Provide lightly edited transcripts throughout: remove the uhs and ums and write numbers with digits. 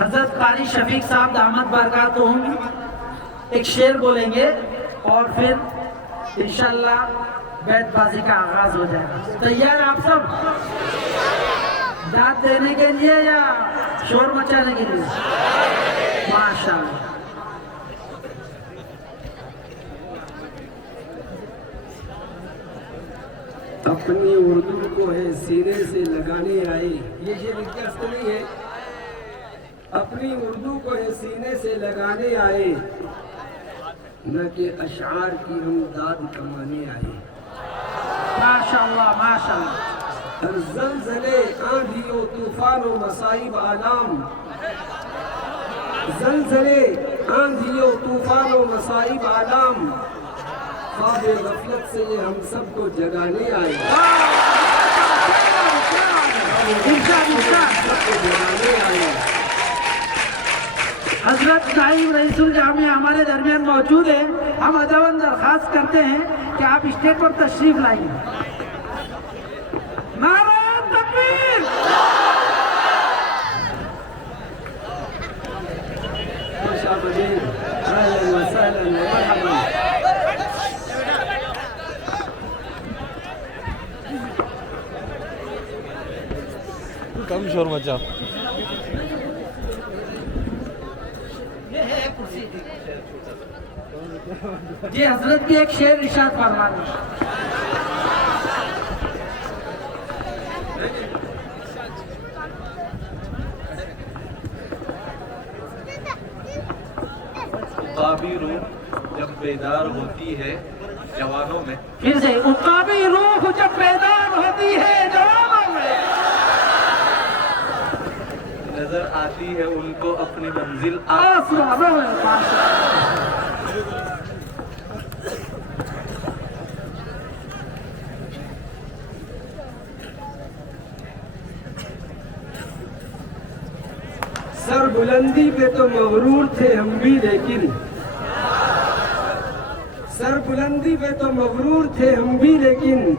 حضرت قاری شفیق صاحب دامت برکاتہم ایک شعر بولیں گے اور پھر انشاءاللہ بیت بازی کا آغاز ہو جائے گا. تیار آپ سب داد دینے کے لیے یا شور مچانے کے لیے؟ ماشاءاللہ. اپنی اردو کو ہے سینے سے لگانے آئے. یہ دلچسپ نہیں ہے. اپنی اردو کو ہے سینے سے لگانے آئے نہ کہ اشعار کی ہم داد کمانے آئے. ماشاءاللہ ماشاءاللہ. ہر زلزلے آندھی و طوفان و مصائب آلام، زلزلے آندھی و طوفان و مصائب آلام، خواب غفلت سے یہ ہم سب کو جگانے آئے. حضرت نائب رئیس الجامعہ ہمارے درمیان موجود ہیں. ہم ادب درخواست کرتے ہیں کہ آپ اسٹیج پر تشریف لائیں. نعرہ تکبیر. کم شور مچا. جی حضرت بھی ایک شعر ارشاد فرما دیں. عقابی روح جب بیدار ہوتی ہے جوانوں میں، پھر سے عقابی روح جب بیدار ہوتی ہے جوانوں میں، نظر آتی ہے ان کو اپنی منزل آسمانوں میں. سر بلندی پہ تو مغرور تھے ہم بھی، لیکن سر بلندی پہ تو مغرور تھے ہم بھی، لیکن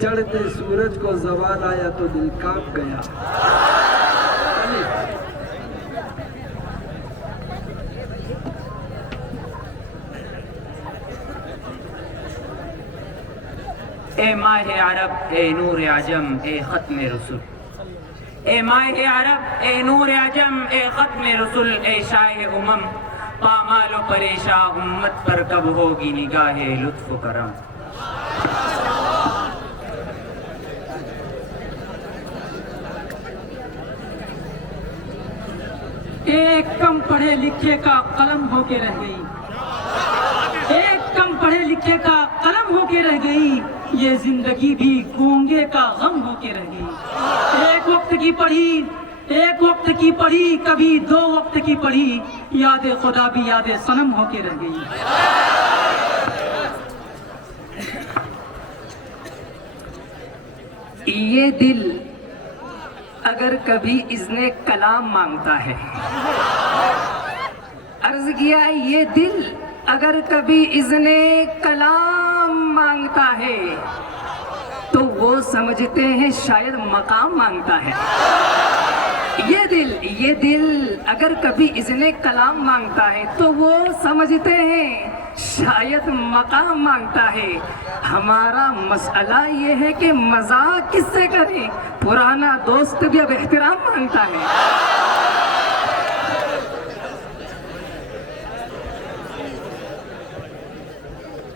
چڑھتے سورج کو زوال آیا تو دل کانپ گیا. اے ماہ عرب اے نور عجم اے ختم رسول، اے ماہ عرب اے نور عجم اے ختم رسول، اے شاہ امم پامال و پریشاں امت پر کب ہوگی نگاہ لطف و کرم. ایک کم پڑھے لکھے کا قلم ہو کے رہ گئی، ایک کم پڑھے لکھے کا قلم ہو کے رہ گئی، یہ زندگی بھی گونگے کا غم ہو کے رہ گئی. ایک وقت کی پڑھی، ایک وقت کی پڑھی، کبھی دو وقت کی پڑھی، یاد خدا بھی یاد صنم ہو کے رہ گئی. یہ دل اگر کبھی اذن کلام مانگتا ہے، عرض کیا یہ دل اگر کبھی اذن کلام مانگتا ہے تو وہ سمجھتے ہیں شاید مقام مانگتا ہے. یہ دل اگر کبھی اذن کلام مانگتا ہے تو وہ سمجھتے ہیں شاید مقام مانگتا ہے. ہمارا مسئلہ یہ ہے کہ مذاق کس سے کریں، پرانا دوست بھی اب احترام مانگتا ہے.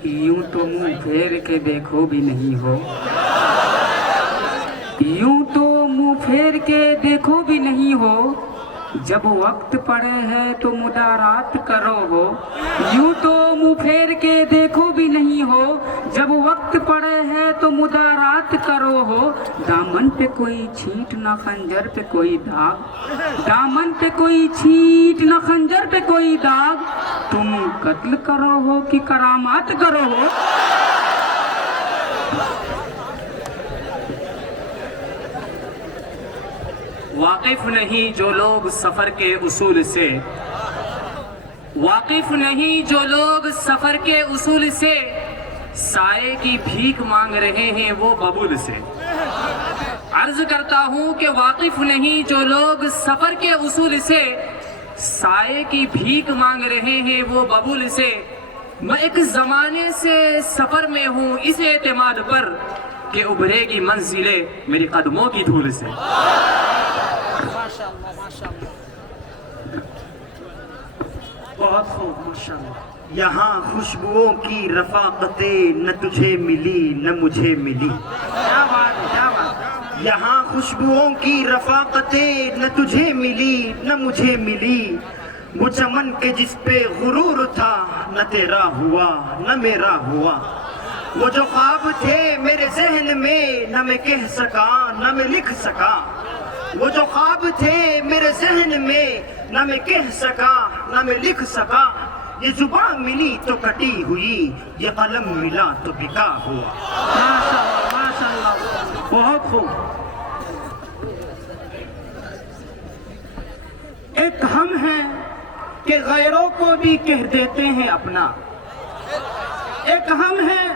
یوں تو منہ پھیر کے دیکھو بھی نہیں ہو، یوں تو منہ پھیر کے دیکھو بھی نہیں ہو، جب وقت پڑے ہے تو مدارات کرو ہو. یوں تو منہ پھیر کے دیکھو بھی نہیں ہو، جب وقت پڑے ہے تو مدارات کرو ہو. دامن پہ کوئی چھینٹ نہ خنجر پہ کوئی داغ، دامن پہ کوئی چھینٹ نہ خنجر پہ کوئی داغ، تم قتل کرو ہو کہ کرامات کرو ہو. واقف نہیں جو لوگ سفر کے اصول سے، واقف نہیں جو لوگ سفر کے اصول سے، سائے کی بھیک مانگ رہے ہیں وہ ببول سے. عرض کرتا ہوں کہ واقف نہیں جو لوگ سفر کے اصول سے سائے کی بھیک مانگ رہے ہیں وہ ببول سے، میں ایک زمانے سے سفر میں ہوں اس اعتماد پر کہ ابھرے گی منزلیں میری قدموں کی دھول سے۔ بہت خوب، ماشاءاللہ۔ یہاں خوشبوؤں کی رفاقتیں نہ تجھے ملی نہ مجھے ملی، کیا بات ہے، کیا بات ہے۔ یہاں خوشبوؤں کی رفاقتیں نہ تجھے ملی نہ مجھے ملی، وہ چمن کے جس پہ غرور تھا نہ تیرا ہوا نہ میرا ہوا، وہ جو خواب تھے میرے ذہن میں نہ میں کہہ سکا نہ میں لکھ سکا، وہ جو خواب تھے میرے ذہن میں نہ میں کہہ سکا نہ میں لکھ سکا، یہ زبان ملی تو کٹی ہوئی، یہ قلم ملا تو بکا ہوا۔ ماشاءاللہ، ماشاءاللہ، بہت خوب۔ ایک ہم ہیں کہ غیروں کو بھی کہہ دیتے ہیں اپنا، ایک ہم ہیں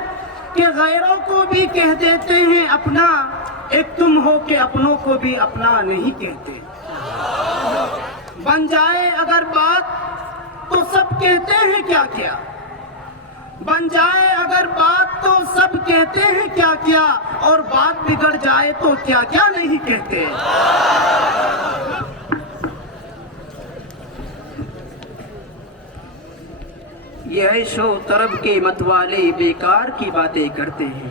کہ غیروں کو بھی کہہ دیتے ہیں اپنا، ایک تم ہو کہ اپنوں کو بھی اپنا نہیں کہتے۔ بن جائے اگر بات تو سب کہتے ہیں کیا کیا، بن جائے اگر بات تو سب کہتے ہیں کیا کیا، اور بات بگڑ جائے تو کیا کیا نہیں کہتے۔ یہ عیش و طرب کے متوالے بیکار کی باتیں کرتے ہیں،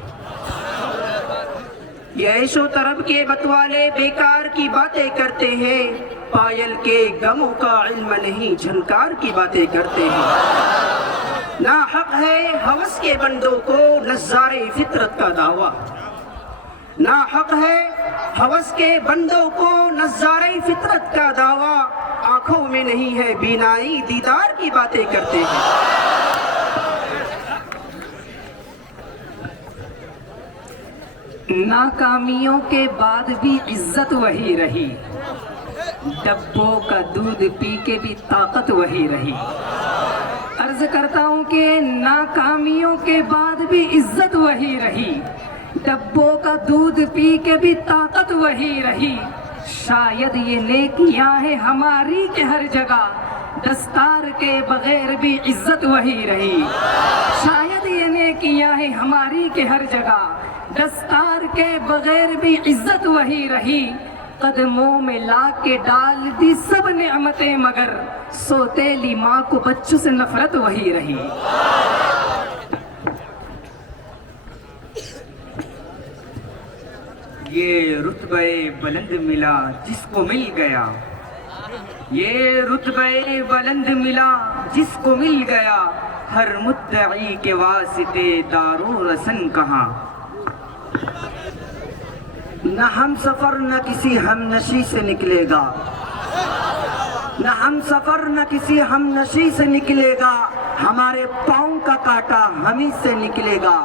یہ عیش و طرب کے متوالے بیکار کی باتیں کرتے ہیں، پائل کے غموں کا علم نہیں جھنکار کی باتیں کرتے ہیں۔ ناحق ہے ہوس کے بندوں کو نظارے فطرت کا دعویٰ، ناحق ہے ہوس کے بندوں کو نظارے فطرت کا دعویٰ، آنکھوں میں نہیں ہے بینائی دیدار کی باتیں کرتے ہیں۔ ناکامیوں کے بعد بھی عزت وہی رہی، ڈبوں کا دودھ پی کے بھی طاقت وہی رہی۔ عرض کرتا ہوں کہ ناکامیوں کے بعد بھی عزت وہی رہی، ڈبوں کا دودھ پی کے بھی طاقت وہی رہی۔ شاید یہ نیکیاں ہیں ہماری کہ ہر جگہ دستار کے بغیر بھی عزت وہی رہی، شاید یہ نیکیاں ہیں ہماری کہ ہر جگہ دستار کے بغیر بھی عزت وہی رہی۔ قدموں میں لا کے ڈال دی سب نعمتیں مگر سوتیلی ماں کو بچوں سے نفرت وہی رہی۔ یہ رتبہ بلند ملا جس کو مل گیا، یہ رتبہ بلند ملا جس کو مل گیا، ہر مدعی کے واسطے دار و رسن کہاں۔ نہ ہم سفر نہ کسی ہم نشی سے نکلے گا، نہ ہم سفر نہ کسی ہم نشی سے نکلے گا، ہمارے پاؤں کا کانٹا ہمیں سے نکلے گا۔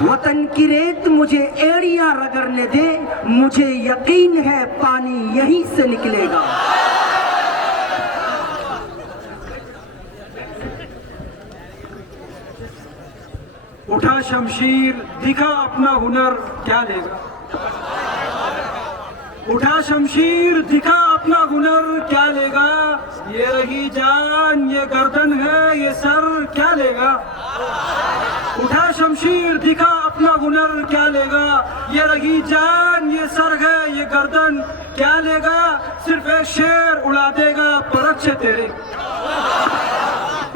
وطن کی ریت مجھے ایڑیاں رگڑنے دے، مجھے یقین ہے پانی یہیں سے نکلے گا۔ اٹھا شمشیر دکھا اپنا ہنر کیا لے گا، اٹھا شمشیر دکھا اپنا ہنر کیا لے گا، یہ رہی جان یہ گردن ہے یہ سر کیا لے گا۔ اٹھا شمشیر دکھا اپنا ہنر کیا لے گا، یہ رہی جان یہ سر ہے یہ گردن کیا لے گا۔ صرف ایک شیر اڑا دے گا پرچے تیرے،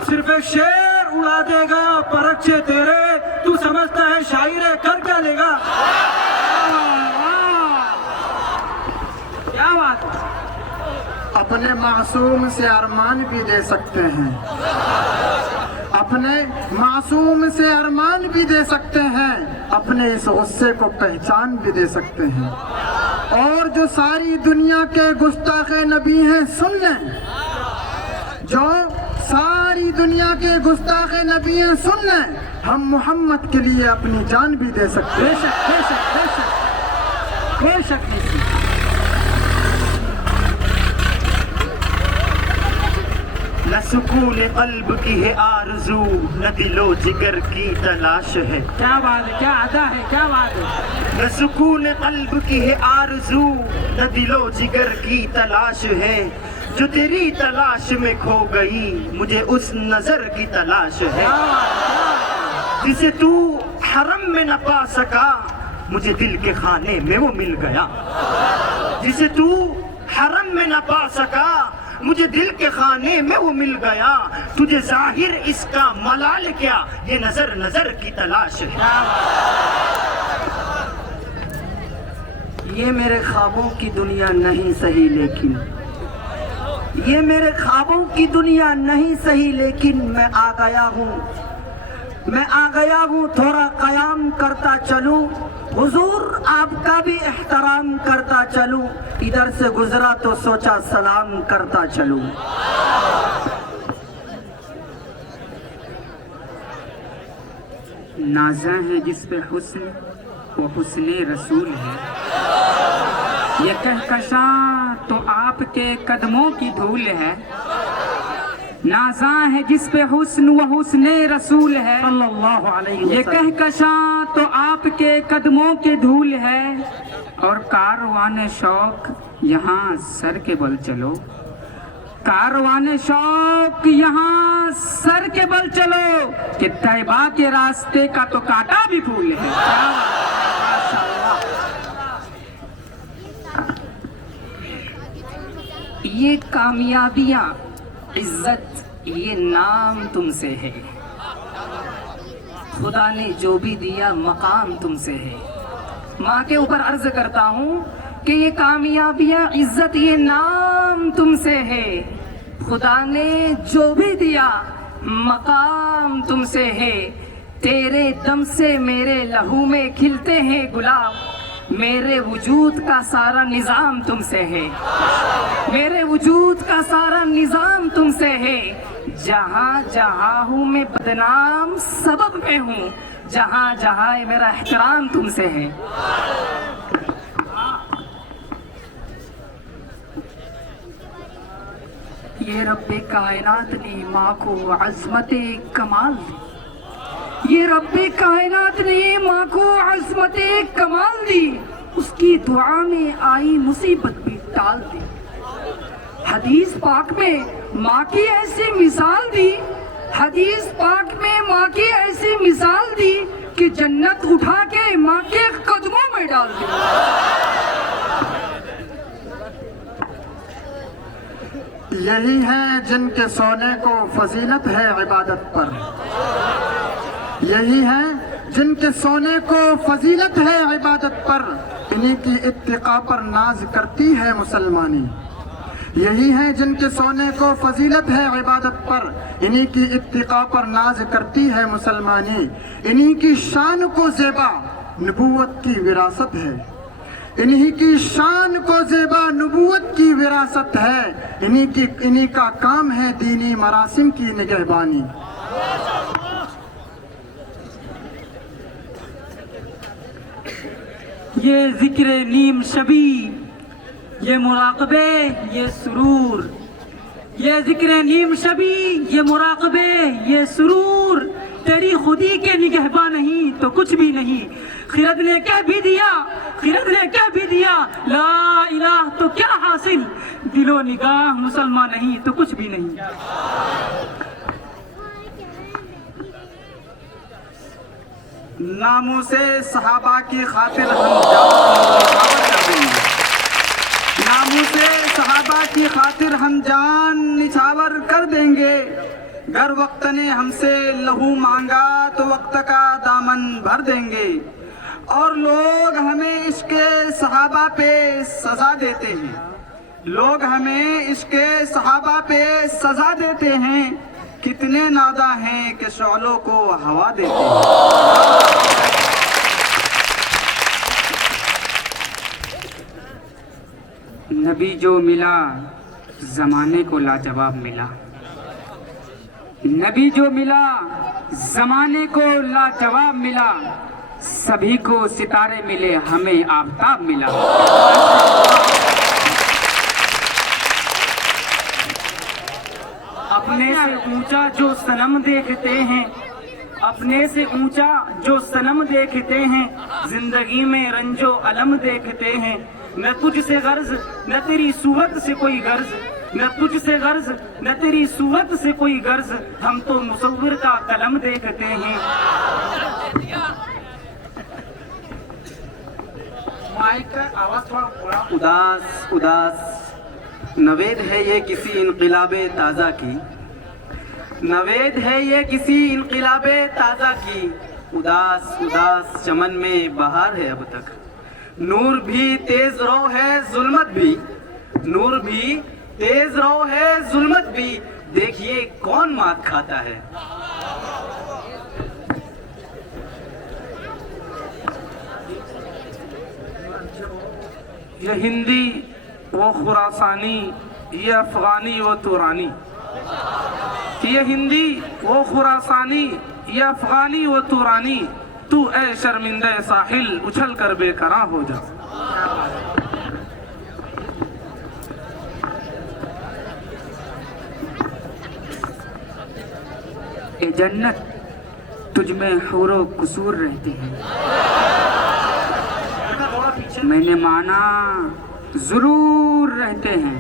صرف ایک شیر اڑا دے گا پرچے تیرے، تو سمجھتا ہے شاعر ہے کر کیا لے گا۔ کیا بات ہے۔ اپنے معصوم سے ارمان بھی دے سکتے ہیں، اپنے معصوم سے ارمان بھی دے سکتے ہیں، اپنے اس غصے کو پہچان بھی دے سکتے ہیں۔ اور جو ساری دنیا کے گستاخ نبی ہیں سن لیں، جو ساری دنیا کے گستاخ نبی ہیں سن لیں، ہم محمد کے لیے اپنی جان بھی دے سکتے ہیں۔ بے شک بے شک بے شک بے شک نہیں سی۔ نہ سکون قلب کی ہے آرزو نہ دل و جگر کی تلاش ہے. کیا بات ہے، کیا ادا ہے، کیا بات ہے. نہ سکون قلب کی ہے آرزو نہ دل و جگر کی تلاش ہے. جو تیری تلاش میں کھو گئی مجھے اس نظر کی تلاش ہے. جسے تو حرم میں نہ پا سکا مجھے دل کے خانے میں وہ مل گیا. جسے تو حرم میں نہ پا سکا مجھے دل کے خانے میں وہ مل گیا. تجھے ظاہر اس کا ملال کیا یہ نظر نظر کی تلاش ہے. یہ میرے خوابوں کی دنیا نہیں سہی لیکن یہ میرے خوابوں کی دنیا نہیں سہی لیکن میں آ گیا ہوں تھوڑا قیام کرتا چلوں. حضور آپ کا بھی احترام کرتا چلوں. ادھر سے گزرا تو سوچا سلام کرتا چلوں. نازاں ہے جس پہ حسن وہ حسن رسول ہے. یہ کہکشاں تو آپ کے قدموں کی دھول ہے. نازاں ہے جس پہ حسن وہ حسن رسول ہے. صلی اللہ علیہ یہ وسلم. کہکشاں تو آپ کے قدموں کی دھول ہے. اور کاروان شوق یہاں سر کے بل چلو. کاروان شوق یہاں سر کے بل چلو کہ طیبہ کے راستے کا تو کانٹا بھی پھول ہے. یہ کامیابیاں عزت یہ نام تم سے ہے. خدا نے جو بھی دیا مقام تم سے ہے. ماں کے اوپر عرض کرتا ہوں کہ یہ کامیابیاں عزت یہ نام تم سے ہے. خدا نے جو بھی دیا مقام تم سے ہے. تیرے دم سے میرے لہو میں کھلتے ہیں گلاب. میرے وجود کا سارا نظام تم سے ہے. میرے وجود کا سارا نظام تم سے ہے. جہاں جہاں ہوں میں بدنام سبب میں ہوں. جہاں جہاں میرا احترام تم سے ہے. یہ رب کائنات نے ماں کو عظمت کمال دی. یہ رب کائنات نے ماں کو عظمت کمال دی. اس کی دعا میں آئی مصیبت بھی ٹال دی. حدیث پاک میں ماں کی ایسی مثال دی. حدیث پاک میں ماں کی ایسی مثال دی کہ جنت اٹھا کے ماں کے قدموں میں ڈال دی. یہی ہیں جن کے سونے کو فضیلت ہے عبادت پر. یہی ہیں جن کے سونے کو فضیلت ہے عبادت پر. انہی کی اتقاء پر ناز کرتی ہے مسلمانی. یہی ہیں جن کے سونے کو فضیلت ہے عبادت پر. انہی کی اتقاء پر ناز کرتی ہے مسلمانی. انہی کی شان کو زیبا نبوت کی وراثت ہے. انہی کی شان کو زیبا نبوت کی وراثت ہے. انہی کا کام ہے دینی مراسم کی نگہبانی. یہ ذکر نیم شبی یہ مراقبے یہ سرور. یہ ذکر نیم شبی یہ مراقبے یہ سرور. تیری خودی کے نگہباں نہیں تو کچھ بھی نہیں. خرد نے کہہ بھی دیا خرد نے کہہ بھی دیا لا الہ تو کیا حاصل. دل و نگاہ مسلمان نہیں تو کچھ بھی نہیں. ناموں سے صحابہ کی خاطر ہم جان نچھاور کر دیں گے. ناموں سے صحابہ کی خاطر ہم جان نچھاور کر دیں گے. گر وقت نے ہم سے لہو مانگا تو وقت کا دامن بھر دیں گے. اور لوگ ہمیں عشق صحابہ پہ سزا دیتے ہیں. لوگ ہمیں عشق صحابہ پہ سزا دیتے ہیں. کتنے نادا ہیں کہ شعلوں کو ہوا دیتے ہیں. نبی جو ملا زمانے کو لاجواب ملا. نبی جو ملا زمانے کو لاجواب ملا. سبھی کو ستارے ملے ہمیں آفتاب ملا. اپنے سے اونچا جو صنم دیکھتے ہیں، اپنے سے اونچا جو صنم دیکھتے ہیں، زندگی میں رنج و علم دیکھتے ہیں، نہ تجھ سے غرض نہ تیری صورت سے کوئی غرض، نہ تجھ سے غرض نہ تیری صورت سے کوئی غرض، ہم تو مصور کا قلم دیکھتے ہیں۔ اداس اداس نوید ہے یہ کسی انقلاب تازہ کی، نوید ہے یہ کسی انقلاب تازہ کی، اداس اداس چمن میں بہار ہے اب تک، نور بھی تیز رو ہے ظلمت بھی، نور بھی تیز رو ہے ظلمت بھی، دیکھیے کون مات کھاتا ہے۔ یہ ہندی وہ خراسانی، یہ افغانی وہ تورانی، یہ ہندی وہ خراسانی، یہ افغانی وہ تورانی، تو اے شرمندہ ساحل اچھل کر بے قرار ہو جا۔ اے جنت تجھ میں حور و قصور رہتے ہیں، میں نے مانا ضرور رہتے ہیں،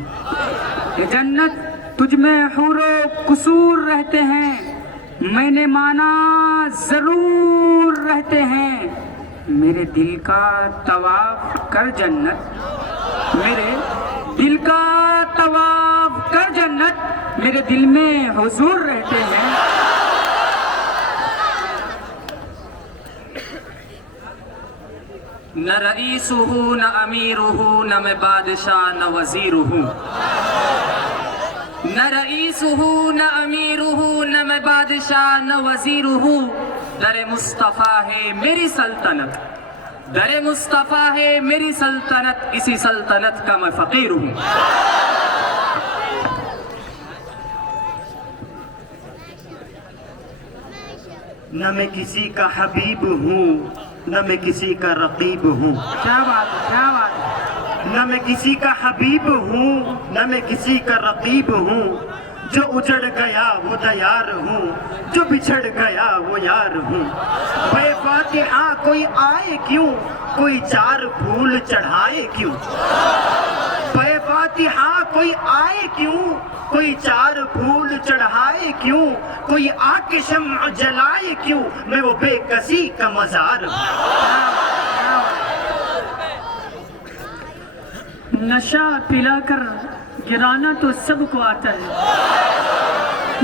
اے جنت تجھ میں حور و قصور رہتے ہیں، میں نے مانا ضرور رہتے ہیں، میرے دل کا طواف کر جنت، میرے دل کا طواف کر جنت، میرے دل میں حضور رہتے ہیں۔ نہ رئیس ہوں نہ امیر ہوں، نہ میں بادشاہ نہ وزیر ہوں، نہ رئیس ہوں نہ امیر ہوں، نہ میں بادشاہ نہ وزیر ہوں، در مصطفیٰ ہے میری سلطنت، در مصطفیٰ ہے میری سلطنت، اسی سلطنت کا میں فقیر ہوں۔ نہ میں کسی کا حبیب ہوں، نہ میں کسی کا رقیب ہوں، کیا بات ہے، کیا بات ہے۔ نہ میں کسی کا حبیب ہوں، نہ میں کسی کا رقیب ہوں، جو اجڑ گیا وہ دیار ہوں، جو بچھڑ گیا وہ یار ہوں، بے فاتحہ کوئی آئے کیوں، کوئی چار پھول چڑھائے کیوں، بے فاتحہ کوئی آئے کیوں، کوئی چار پھول چڑھائے کیوں، کوئی آگ کے شمع جلائے کیوں، میں وہ بے کسی کا مزار ہوں۔ نشہ پلا کر گرانا تو سب کو آتا ہے،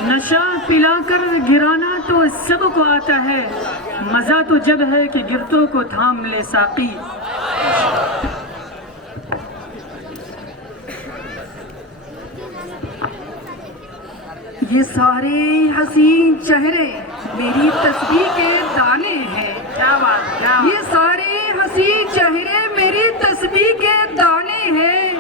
نشہ پلا کر گرانا تو سب کو آتا ہے، مزہ تو جب ہے کہ گرتوں کو تھام لے ساقی۔ یہ سارے حسین چہرے میری تسبیح کے دانے ہیں، کیا بات، کیا یہ سارے حسین چہرے میری تسبیح کے دانے ہیں،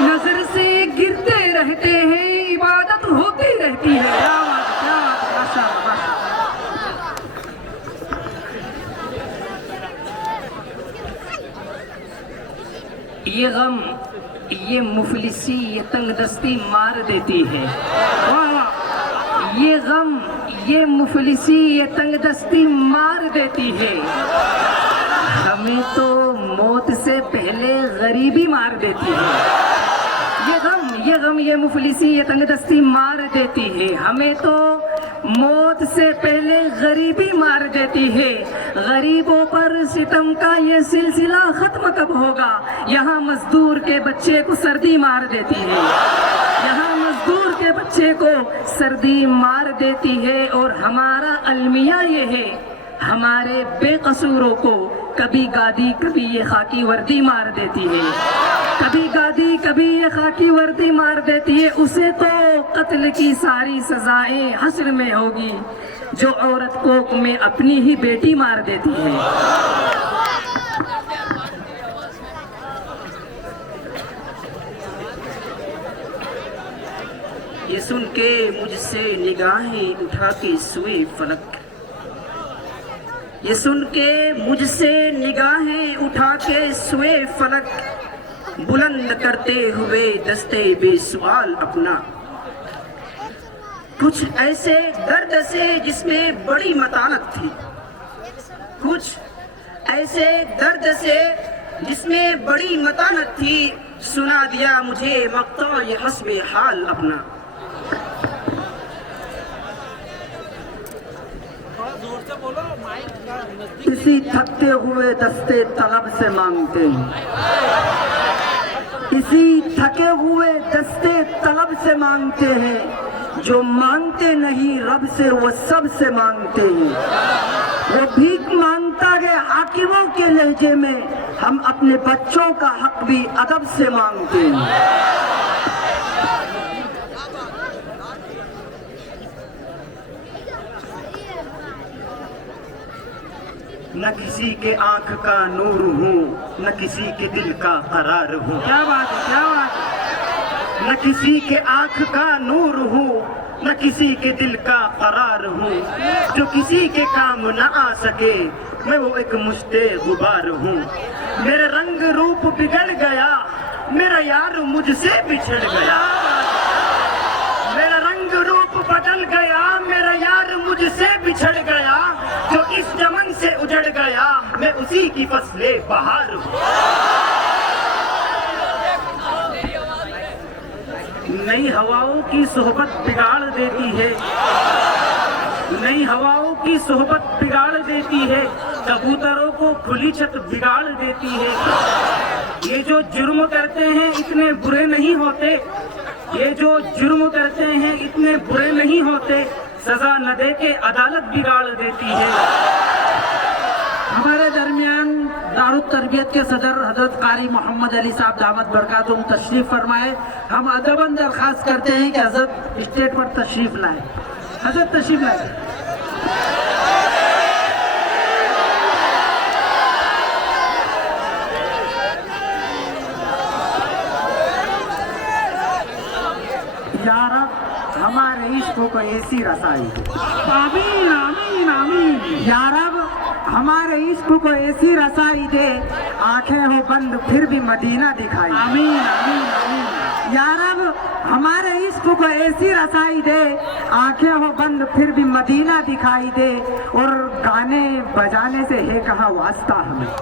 نظر سے گرتے رہتے ہیں، عبادت ہوتی رہتی ہے۔ کیا بات، کیا بات، ماشاء اللہ، ماشاء اللہ۔ یہ غم یہ مفلسی یہ تنگ دستی مار دیتی ہے، یہ غم یہ مفلسی یہ تنگ دستی مار دیتی ہے، ہمیں تو موت سے پہلے غریبی مار دیتی ہے، یہ غم یہ مفلسی یہ تنگ دستی مار دیتی ہے، ہمیں تو موت سے پہلے غریبی مار دیتی ہے، غریبوں پر ستم کا یہ سلسلہ ختم کب ہوگا، یہاں مزدور کے بچے کو سردی مار دیتی ہے، یہاں مزدور کے بچے کو سردی مار دیتی ہے، اور ہمارا المیہ یہ ہے، ہمارے بے قصوروں کو کبھی گادی کبھی یہ خاکی وردی مار دیتی ہے، کبھی گادی کبھی یہ خاکی وردی مار دیتی ہے، اسے تو قتل کی ساری سزائیں حشر میں ہوگی، جو عورت کو میں اپنی ہی بیٹی مار دیتی ہے۔ یہ سن کے مجھ سے نگاہیں اٹھا کے سوئے فلک، یہ سن کے مجھ سے نگاہیں اٹھا کے سوئے فلک، بلند کرتے ہوئے دستے بے سوال اپنا، کچھ ایسے درد سے جس میں بڑی متانت تھی، کچھ ایسے درد سے جس میں بڑی متانت تھی، سنا دیا مجھے مقطع یہ حسب حال اپنا۔ اسی تھکتے ہوئے دستے طلب سے مانگتے ہیں، اسی تھکے ہوئے دستے طلب سے مانگتے ہیں، جو مانگتے نہیں رب سے وہ سب سے مانگتے ہیں۔ وہ بھیک مانگتا ہے حاکموں کے لہجے میں، ہم اپنے بچوں کا حق بھی ادب سے مانگتے ہیں۔ نہ کسی کے آنکھ کا نور ہوں، نہ کسی کے دل کا قرار ہوں۔ کیا بات ہے، کیا بات ہے۔ نہ کسی کے آنکھ کا نور ہوں، نہ کسی کے دل کا قرار ہوں۔ جو کسی کے کام نہ آ سکے میں وہ ایک مشت غبار ہوں۔ میرا رنگ روپ بگڑ گیا، میرا یار مجھ سے بچھڑ گیا۔ میرا رنگ روپ بدل گیا، میرا یار مجھ سے بچھڑ گیا۔ جو اس چمن سے اجڑ گیا میں اسی کی فصل بہار ہوں۔ نئی ہواؤں کی صحبت بگاڑ دیتی ہے، نئی ہواؤں کی صحبت بگاڑ دیتی ہے، کبوتروں کو کھلی چھت بگاڑ دیتی ہے۔ یہ جو جرم کرتے ہیں اتنے برے نہیں ہوتے، یہ جو جرم کرتے ہیں اتنے برے نہیں ہوتے، سزا نہ دے کے عدالت بگاڑ دیتی ہے۔ ہمارے درمیان دارالتربیت کے صدر حضرت قاری محمد علی صاحب دامت برکاتہم تشریف فرمائے۔ ہم ادباً درخواست کرتے ہیں کہ حضرت اسٹیج پر تشریف لائیں۔ حضرت تشریف لائیں۔ یا رب ہمارے عشق کو ایسی رسائی دے، آمین آمین آمین۔ یا رب ہمارے عشق کو ایسی رسائی دے، آنکھیں ہو بند پھر بھی مدینہ دکھائی، آمین آمین آمین۔ یا رب ہمارے عشق کو ایسی رسائی دے، آنکھیں ہو بند پھر بھی مدینہ دکھائی دے، اور گانے بجانے سے ہے کہاں واسطہ ہمیں،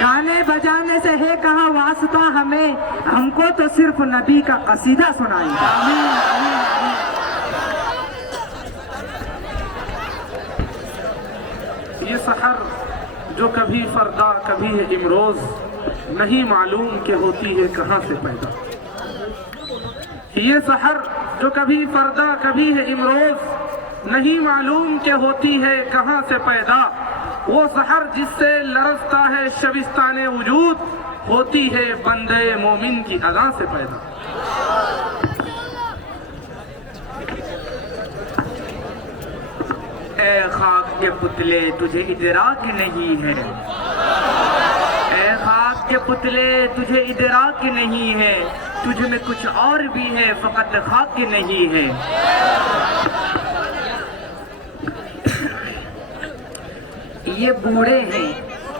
گانے بجانے سے ہے کہاں واسطہ ہمیں، ہم کو تو صرف نبی کا قصیدہ سنائی دے، آمین آمین آمین۔ یہ سحر جو کبھی فردا کبھی ہے امروز، نہیں معلوم کہ ہوتی ہے کہاں سے پیدا۔ یہ سحر جو کبھی فردا کبھی ہے امروز، نہیں معلوم کہ ہوتی ہے کہاں سے پیدا۔ وہ سحر جس سے لرزتا ہے شبستان وجود، ہوتی ہے بندے مومن کی اذان سے پیدا۔ اے خاک کے پتلے تجھے ادراک نہیں ہے، اے خاک کے پتلے تجھے ادراک نہیں ہے، تجھ میں کچھ اور بھی ہے فقط خاک نہیں ہے۔ یہ بوڑھے ہیں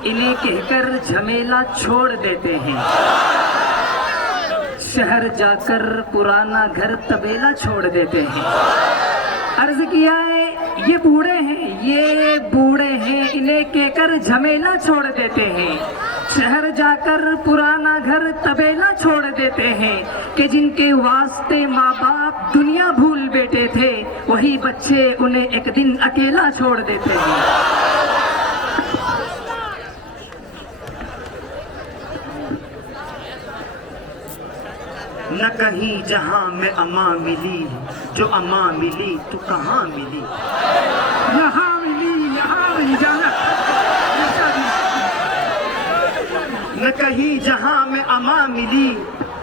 انہیں کہہ کر جھمیلا چھوڑ دیتے ہیں، شہر جا کر پرانا گھر طبیلہ چھوڑ دیتے ہیں۔ عرض کیا ہے یہ بوڑھے ہیں انہیں کہہ کر جھمیلا چھوڑ دیتے ہیں، شہر جا کر پرانا گھر طبیلہ چھوڑ دیتے ہیں، کہ جن کے واسطے ماں باپ دنیا بھول بیٹھے تھے، وہی بچے انہیں ایک دن اکیلا چھوڑ دیتے ہیں۔ نہ کہیں جہاں میں اماں ملی، جو اماں ملی تو کہاں ملی، یہاں ملی جانا۔ نہ کہیں جہاں میں اماں ملی،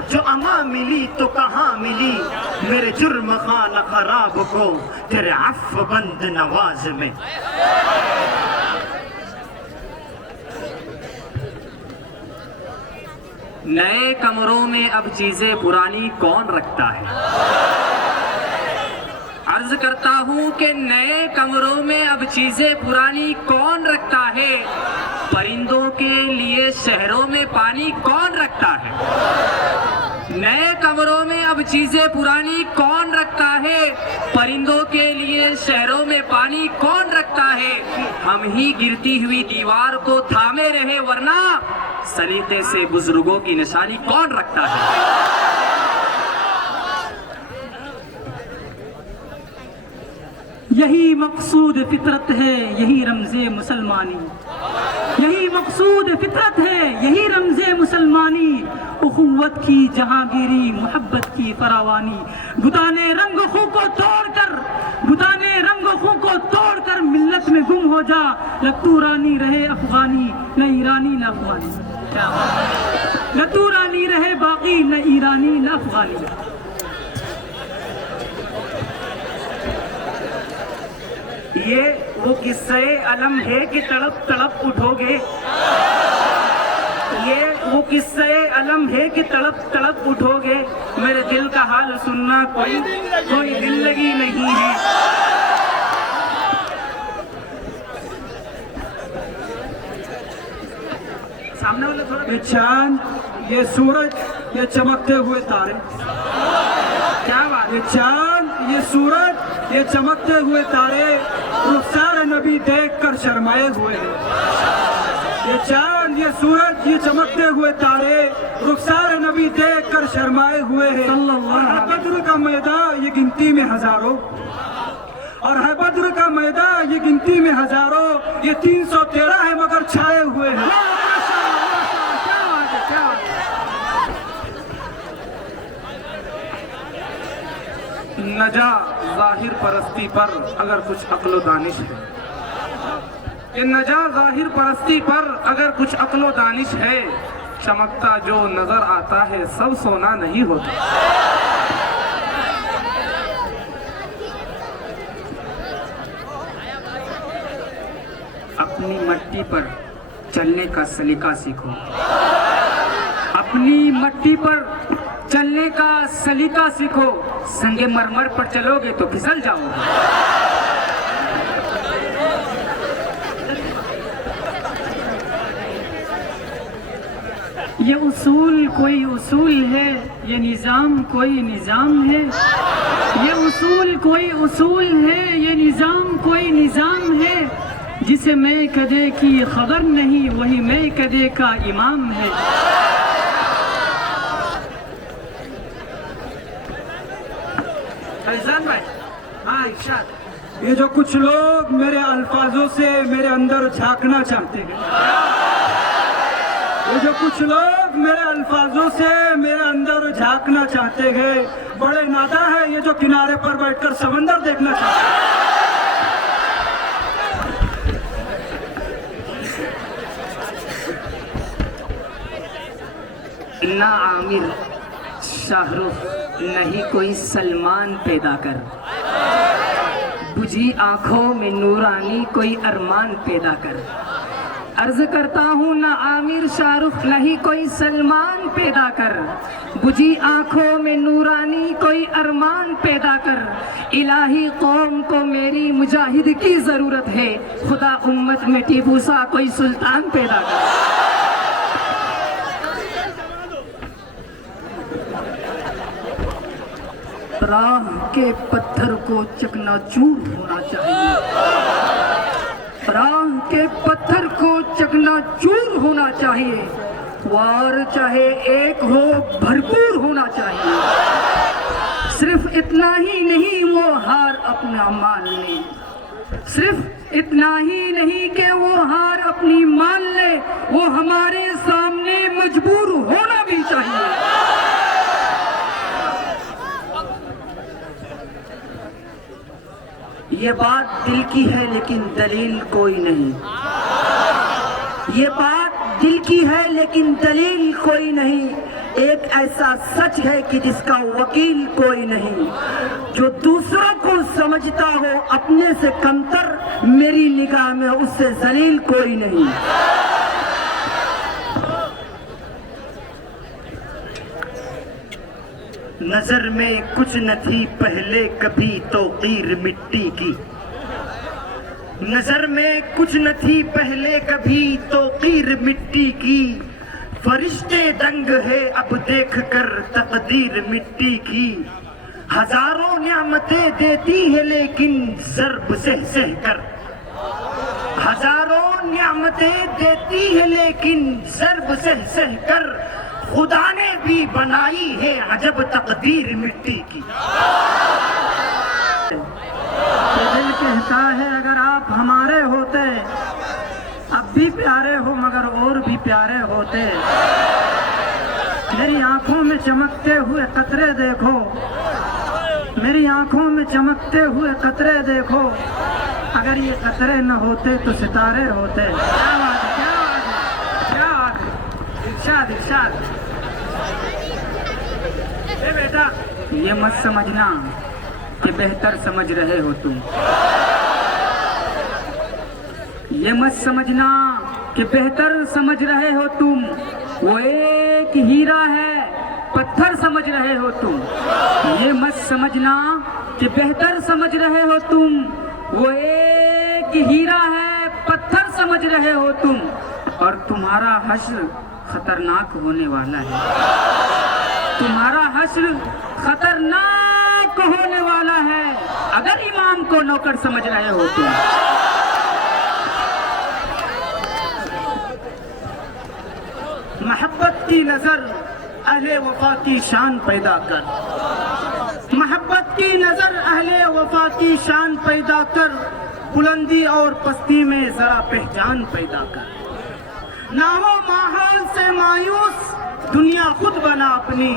جو اماں ملی تو کہاں ملی، میرے جرم خانہ خراب کو تیرے عفو بند نواز میں۔ نئے کمروں میں اب چیزیں پرانی کون رکھتا ہے؟ عرض کرتا ہوں کہ نئے کمروں میں اب چیزیں پرانی کون رکھتا ہے؟ پرندوں کے لیے شہروں میں پانی کون رکھتا ہے؟ نئے کمروں میں اب چیزیں پرانی کون رکھتا ہے؟ پرندوں کے لیے شہروں میں پانی کون رکھتا ہے؟ ہم ہی گرتی ہوئی دیوار کو تھامے رہے، ورنہ سلیقے سے بزرگوں کی نشانی کون رکھتا ہے؟ یہی مقصود فطرت ہے، یہی رمز مسلمانی، یہی مقصود فطرت ہے، یہی رمز مسلمانی، اخوت کی جہانگیری، محبت کی فراوانی، بتانے رنگ خوں کو توڑ کر، بتانے رنگ خوں کو توڑ کر ملت میں گم ہو جا، نہ تو رانی رہے افغانی، نہ ایرانی نہ افغانی، نہ تو رانی رہے باقی، نہ ایرانی نہ افغانی۔ یہ وہ قصہ علم ہے کہ تڑپ تڑپ اٹھو گے، یہ وہ قصہ علم ہے کہ تڑپ تڑپ اٹھو گے، میرے دل کا حال سننا کوئی دل لگی نہیں ہے۔ سامنے والے تھوڑا یہ چاند، یہ سورج، یہ چمکتے ہوئے تارے، کیا بات یہ چاند، یہ سورج، یہ چمکتے ہوئے تارے رخسار نبی دیکھ کر شرمائے ہوئے ہیں۔ یہ چاند، یہ سورج، یہ چمکتے ہوئے تارے رخسار نبی دیکھ کر شرمائے ہوئے ہیں۔ اور ہے بدر کا میدان یہ گنتی میں ہزاروں، اور ہے بدر کا میدان یہ گنتی میں ہزاروں، یہ 313 ہے مگر چھائے ہوئے ہیں۔ نہ جا ظاہر پرستی پر اگر کچھ عقل و دانش ہے، کہ نہ جا ظاہر پرستی پر اگر کچھ عقل و دانش ہے، چمکتا جو نظر آتا ہے سب سونا نہیں ہوتا۔ اپنی مٹی پر چلنے کا سلیقہ سیکھو، اپنی مٹی پر چلنے کا سلیقہ سیکھو، سنگ مرمر پر چلو گے تو پھسل جاؤ گے۔ یہ اصول کوئی اصول ہے، یہ نظام کوئی نظام ہے، یہ اصول کوئی اصول ہے، یہ نظام کوئی نظام ہے، جسے میں کدے کی خبر نہیں وہی میں کدے کا امام ہے۔ فیضان بھائی، ہاں ارشاد۔ یہ جو کچھ لوگ میرے الفاظوں سے میرے اندر جھانکنا چاہتے ہیں، یہ جو کچھ لوگ میرے الفاظوں سے میرے اندر جھانکنا چاہتے ہیں، بڑے ناداں ہیں یہ جو کنارے پر بیٹھ کر سمندر دیکھنا چاہتے ہیں۔ نہ عامر شاہ رخ نہیں کوئی سلمان پیدا کر، بجھی آنکھوں میں نورانی کوئی ارمان پیدا کر۔ عرض کرتا ہوں نہ عامر شاہ رخ نہیں کوئی سلمان پیدا کر، بجھی آنکھوں میں نورانی کوئی ارمان پیدا کر۔ الہی قوم کو میری مجاہد کی ضرورت ہے، خدا امت میں ٹیپو سا کوئی سلطان پیدا کر۔ راہ کے پتھر کو چکنا چور ہونا چاہیے، راہ کے پتھر کو چکنا چور ہونا چاہیے، وار چاہے ایک ہو بھرپور ہونا چاہیے۔ صرف اتنا ہی نہیں وہ ہار اپنا مان لے، صرف اتنا ہی نہیں کہ وہ ہار اپنی مان لے، وہ ہمارے سامنے مجبور ہونا بھی چاہیے۔ یہ بات دل کی ہے لیکن دلیل کوئی نہیں، یہ بات دل کی ہے لیکن دلیل کوئی نہیں، ایک ایسا سچ ہے کہ جس کا وکیل کوئی نہیں، جو دوسروں کو سمجھتا ہو اپنے سے کمتر، میری نگاہ میں اس سے ذلیل کوئی نہیں۔ نظر میں کچھ نہ تھی پہلے کبھی توقیر مٹی کی، نظر میں کچھ نہ تھی پہلے کبھی توقیر مٹی کی، فرشتے دنگ ہے اب دیکھ کر تقدیر مٹی کی، ہزاروں نعمتیں دیتی ہے لیکن ضرب سہ سہ کر، ہزاروں نعمتیں دیتی ہے لیکن ضرب سہ سہ کر، خدا نے بھی بنائی ہے عجب تقدیر مٹی کی۔ دل کہتا ہے اگر آپ ہمارے ہوتے، اب بھی پیارے ہو مگر اور بھی پیارے ہوتے، میری آنکھوں میں چمکتے ہوئے قطرے دیکھو، میری آنکھوں میں چمکتے ہوئے قطرے دیکھو، اگر یہ قطرے نہ ہوتے تو ستارے ہوتے۔ کیا بات ہے، کیا بات ہے، کیا بات ہے، ارشاد ارشاد۔ اے بیٹا یہ مت سمجھنا کہ بہتر سمجھ رہے ہو تم، یہ مت سمجھنا کہ بہتر سمجھ رہے ہو تم، وہ ایک ہیرا ہے پتھر سمجھ رہے ہو تم، یہ مت سمجھنا کہ بہتر سمجھ رہے ہو تم، وہ ایک ہیرا ہے پتھر سمجھ رہے ہو تم، اور تمہارا حشر خطرناک ہونے والا ہے، تمہارا حشر خطرناک ہونے والا ہے اگر امام کو نوکر سمجھ رہے ہو تم۔ محبت کی نظر اہل وفا کی شان پیدا کر، محبت کی نظر اہل وفا کی شان پیدا کر، بلندی اور پستی میں ذرا پہچان پیدا کر، نہ ہو ماحول سے مایوس دنیا خود بنا اپنی،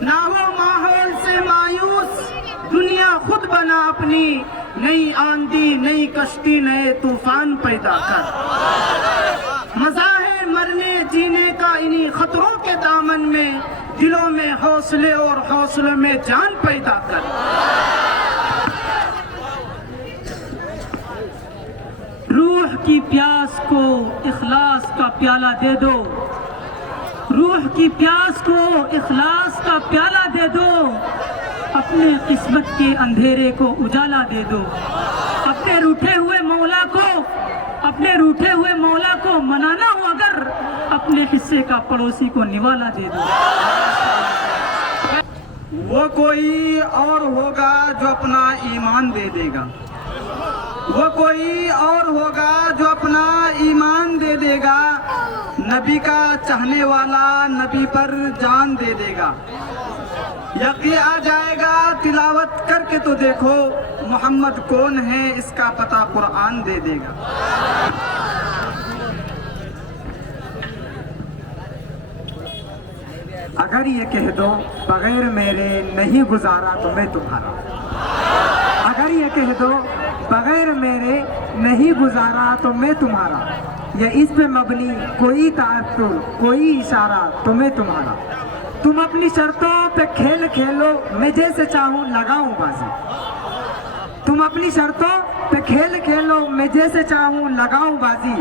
نہ ہو ماحول سے مایوس دنیا خود بنا اپنی، نئی آندھی نئی کشتی نئے طوفان پیدا کر، مزہ ہے مرنے جینے کا انہی خطروں کے دامن میں، دلوں میں حوصلے اور حوصلوں میں جان پیدا کر۔ روح کی پیاس کو اخلاص کا پیالہ دے دو، روح کی پیاس کو اخلاص کا پیالہ دے دو، اپنے قسمت کے اندھیرے کو اجالا دے دو، اپنے روٹھے ہوئے مولا کو، اپنے روٹھے ہوئے مولا کو منانا ہو اگر، اپنے حصے کا پڑوسی کو نوالا دے دو۔ وہ کوئی اور ہوگا جو اپنا ایمان دے دے گا، وہ کوئی اور ہوگا جو اپنا ایمان دے دے گا، نبی کا چاہنے والا نبی پر جان دے دے گا، یقین آ جائے گا تلاوت کر کے تو دیکھو محمد کون ہے اس کا پتہ قرآن دے دے گا۔ اگر یہ کہہ دو بغیر میرے نہیں گزارا تو میں تمہارا، اگر یہ کہہ دو بغیر میرے نہیں گزارا تو میں تمہارا، یا اس پہ مبنی کوئی تعطل کوئی اشارہ تو میں تمہارا، تم اپنی شرطوں پہ کھیل کھیلو میں جیسے چاہوں لگاؤں بازی، تم اپنی شرطوں پہ کھیل کھیلو میں جیسے چاہوں لگاؤں بازی،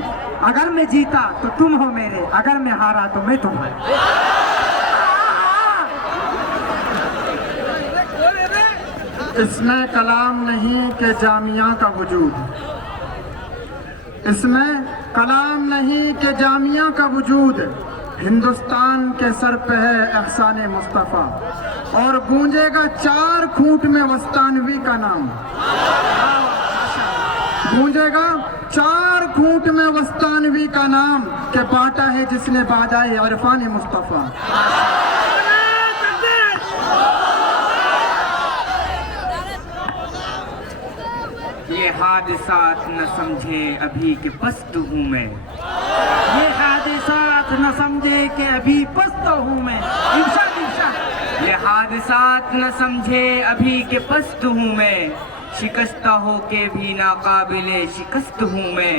اگر میں جیتا تو تم ہو میرے، اگر میں ہارا تو میں تمہارا۔ اس میں کلام نہیں کہ جامعہ کا وجود، اس میں کلام نہیں کہ جامعہ کا وجود، ہندوستان کے سر پہ ہے احسان مصطفیٰ، اور گونجے گا 4 کھوٹ میں وسطانوی کا نام، گونجے گا 4 کھوٹ میں وسطانوی کا نام، کہ بانٹا ہے جس نے باجائے عرفان مصطفیٰ۔ یہ حادثات نہ سمجھے ابھی کہ پست ہوں میں، یہ حادثات نہ سمجھے کہ ابھی پست ہوں میں، ارشاد ارشاد۔ یہ حادثات نہ سمجھے ابھی کہ پست ہوں میں، شکستہ ہو کے بھی ناقابل شکست ہوں میں،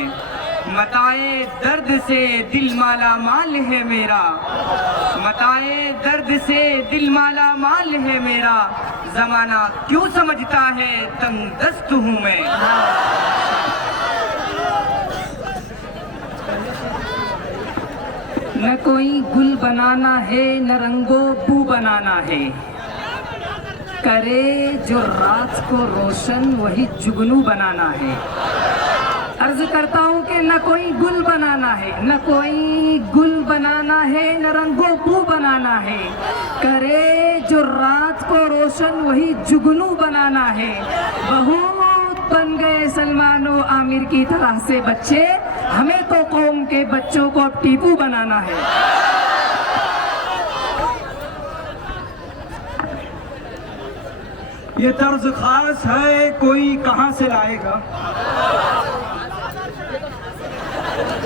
متائے درد سے دل مالا مال ہے میرا، متائے درد سے دل مالا مال ہے میرا، زمانہ کیوں سمجھتا ہے تنگ دست ہوں میں۔ نہ کوئی گل بنانا ہے نہ رنگو بو بنانا ہے، کرے جو رات کو روشن وہی جگنو بنانا ہے، عرض کرتا ہوں کہ نہ کوئی گل بنانا ہے، نہ کوئی گل بنانا ہے، نہ رنگوں کو بنانا ہے، کرے جو رات کو روشن وہی جگنو بنانا ہے۔ بہت بن گئے سلمان و عامر کی طرح سے بچے، ہمیں تو قوم کے بچوں کو اب ٹیپو بنانا ہے۔ یہ طرز خاص ہے کوئی کہاں سے لائے گا،